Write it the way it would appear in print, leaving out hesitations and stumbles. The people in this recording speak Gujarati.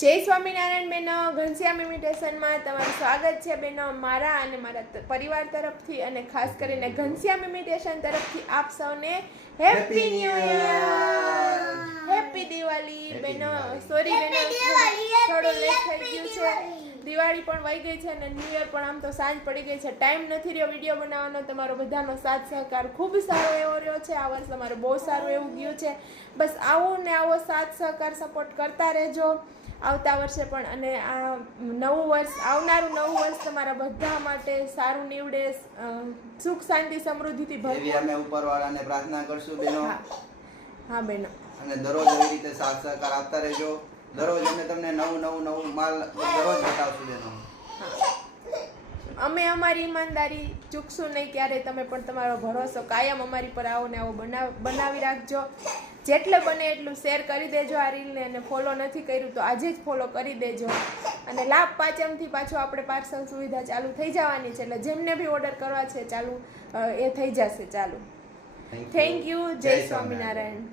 જય સ્વામિનારાયણ બેનો, ઘનશ્યામ ઇમિટેશનમાં તમારું સ્વાગત છે બેનો, મારા અને મારા પરિવાર તરફથી અને ખાસ કરીને ઘનશ્યામ ઇમિટેશન તરફથી આપ સૌને happy new year, happy Diwali બેનો. સોરી બેનો, થોડું લેટ થઈ ગયું છે. દિવાળી પણ વહી ગઈ છે અને ન્યૂ યર પણ આમ તો સાંજ પડી ગઈ છે. ટાઈમ નથી રહ્યો વિડીયો બનાવવાનો. તમારો બધાનો સાથ સહકાર ખૂબ સારો એવો રહ્યો છે. આ વર્ષ તમારું બહુ સારું એવું ગયું છે. બસ આવો ને આવો સાથ સહકાર સપોર્ટ કરતા રહેજો આવતા વર્ષે પણ. અને આ નવું વર્ષ, આવનારું નવું વર્ષ તમારા બધા માટે સારું નીવડે, સુખ શાંતિ સમૃદ્ધિથી એવી અમે ઉપરવાળાને પ્રાર્થના કરશું બેનો. હા બેનો, અને દરરોજ એવી રીતે સાથ સહકાર આપતા રહેજો. દરરોજ અમે તમને નવું માલ દરરોજ બતાવશું બેનો. અમે અમારી ઈમાનદારી ચૂકશું નહીં ક્યારેય. તમે પણ તમારો ભરોસો કાયમ અમારી પર આવો ને આવો બનાવી રાખજો. જેટલે બને એટલું શેર કરી દેજો આ રીલને, અને ફોલો નથી કર્યું તો આજે જ ફોલો કરી દેજો. અને લાભ પાંચમથી પાછું આપણે પાર્સલ સુવિધા ચાલુ થઈ જવાની છે, એટલે જેમને બી ઓર્ડર કરવા છે ચાલુ એ થઈ જશે ચાલુ. Thank you. જય સ્વામિનારાયણ.